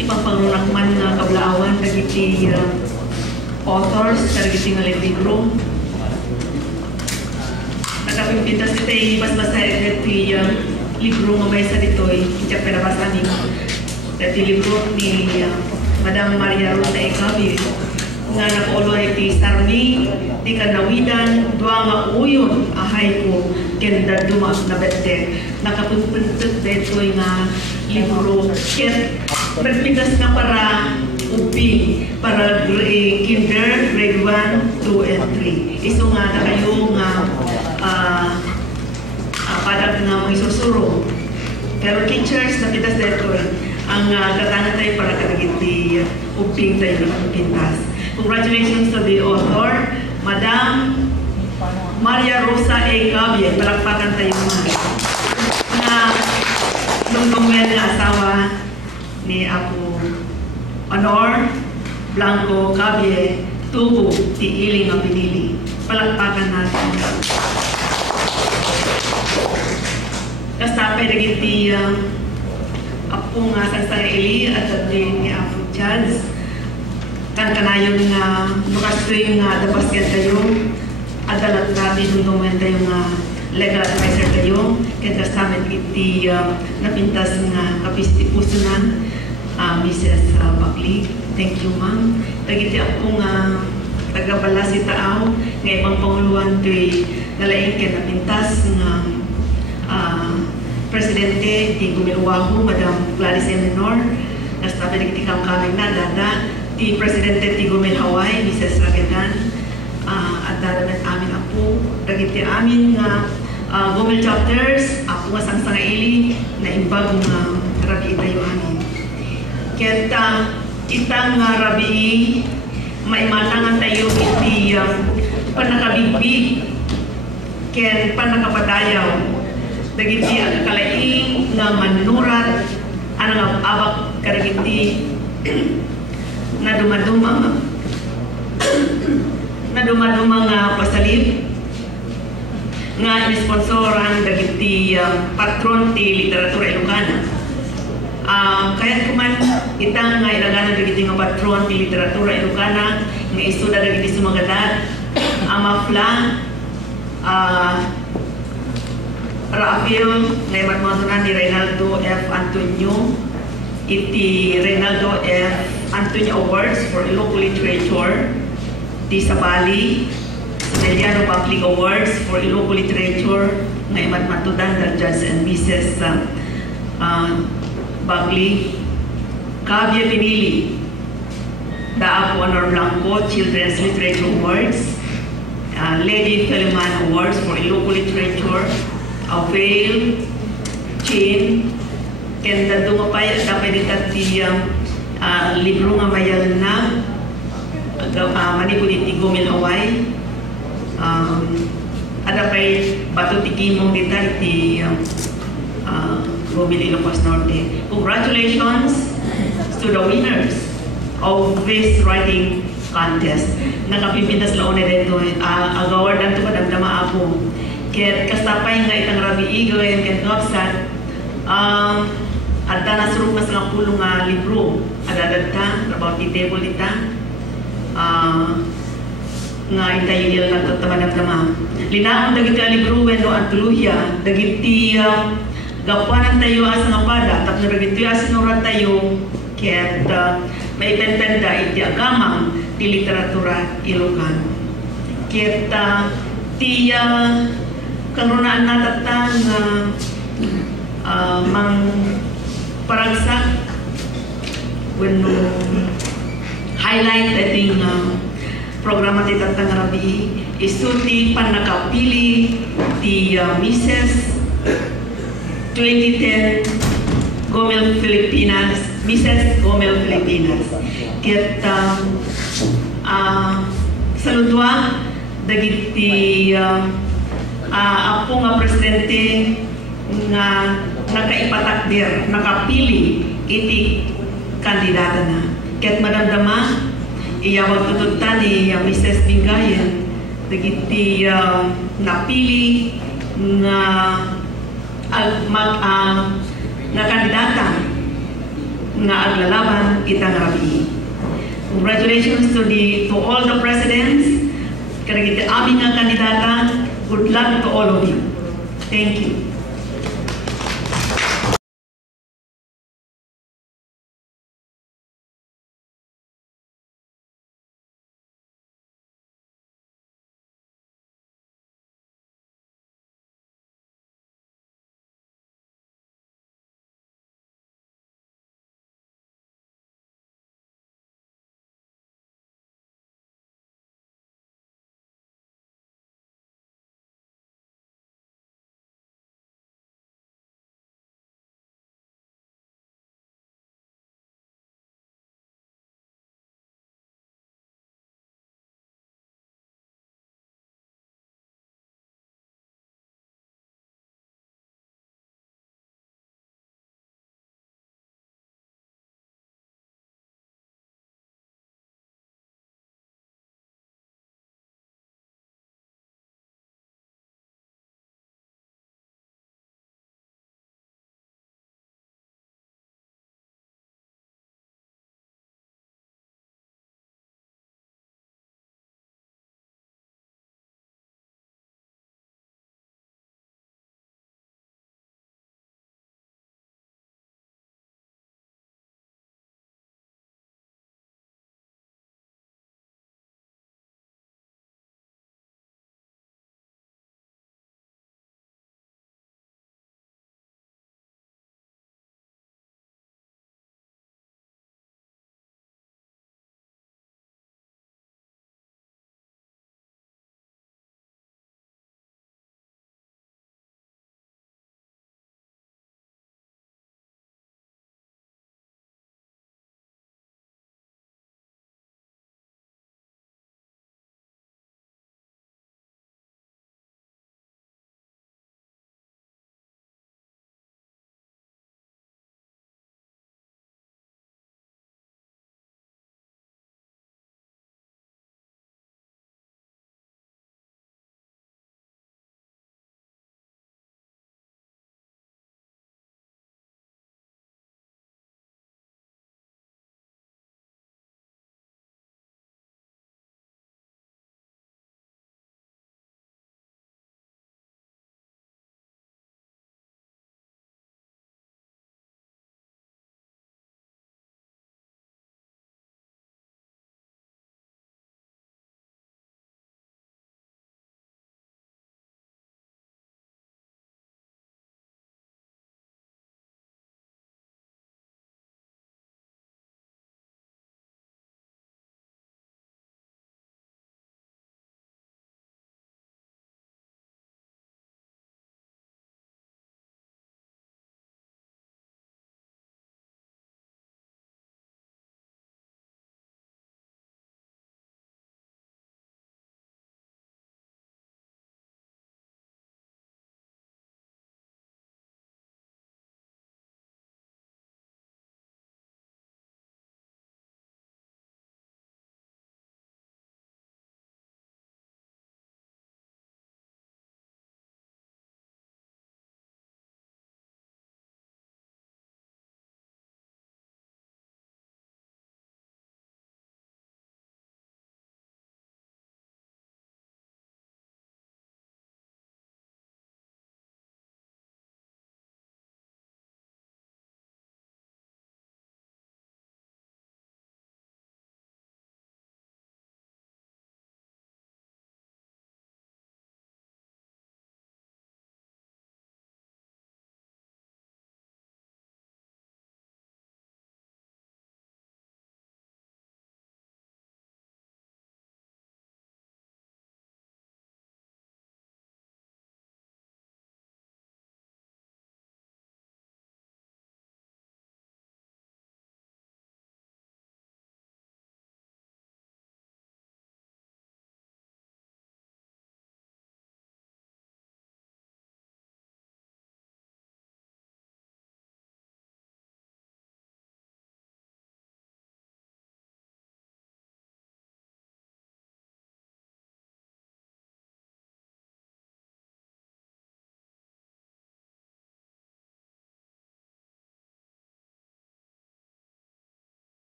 ipangpangunakman nga kablaawan dagiti authors dagiti nga libro. Nakapimpitas iti bas-basa dagiti libro nga may sa ditoy ityak pinabasa ni dagiti libro ni Madam Maria Rosa Ecabie nga nakaulo iti sarni di kanawidan dua nga uyon ahay ko kenda duma na bete nakapunpuntot detoy nga libro ket nagpitas na para upi para kinder grade 1, 2, and 3 iso nga na kayo nga padag nga mga isusuro pero teachers napitas detoy ang katangan tayo para kadagiti uping tayo ng pintas. Congratulations to the author, Madam Maria Rosa Ecabie. Palakpakan tayo na nungungwel na asawa ni Apo Honor Blanco Cabie Tubo ti Iling ang pinili. Palakpakan natin. Kasapay nagiti Apo nga sa Eli at ni Apo Chaz. Kanayon nga makastoy nga dapas yan tayo adalat natin nung tayo nga legal advisor tayo kaya kasamit iti napintas nga kapistipusunan Mrs. Buckley. Thank you ma'am. Tagiti ako nga tagabala si taaw nga ibang panguluan to'y nalaing kaya napintas nga Presidente di Gumiluwaho, Madam Gladys Menor, nastabi nagiti kamkaming na dada di Presidente ti Gumil Hawaii, Mrs. Ragadan, at daramat amin apo, dagiti amin nga Gumil chapters, ako nga sang ili na imbag nga rabi tayo amin. Kaya itang rabi, maimatangan tayo iti panakabigbig, kaya panakapadayaw, dagiti kalaing nga manurat, anang abak karagiti na dumadumang nga pasalib nga inisponsoran dagiti patron ti literatura Ilocana. Kaya kuman itang nga ilaganan dagiti nga patron ti literatura Ilocana nga isuda dagiti sumagadat amafla Rafael nga imatmatunan ni Reynaldo F. Antonio iti Reynaldo F. Antonio Awards for Local Literature di Sabali Sibeliano Public Awards for Local Literature nga imatmatudan ng Judge and Mrs. Buckley Cabie pinili the Apo Honor Blanco Children's Literature Awards Lady Feliman Awards for Local Literature Avail Chin kenda dumapay dapat ditati libro nga mayal na manipod iti Gumil Hawaii ada pay bato tikimong dita iti Gumil Ilocos Norte. Congratulations to the winners of this writing contest. Nakapipintas laon na dito agaward ang tumadamdama ako kaya kasapay nga itang rabi igo and kentopsat at nasurup mas nga pulong nga libro adadagta about the table dita nga itayo nila nagtatamanagtama linaon dagiti libro weno ang tuluya dagiti gapuanan tayo asa nga pada tapno dagiti asinurat tayo ket may penpenda iti agamang ti literatura Ilocano ket ti kanunaan natatang mang paragsak when highlight ating programa ti tatang rabi isuti panakapili ti Mrs. 2010 Gomel Filipinas Mrs. Gomel Filipinas ket saludwa dagiti apo nga presidente nga nakaipatakdir nakapili iti kandidata na ket madamdama iyawag tutugtan ni Mrs. Bingayan dagiti napili nga nga kandidata nga aglalaban itang rabi. Congratulations to all the presidents, karagiti aming nga kandidata. Good luck to all of you. Thank you.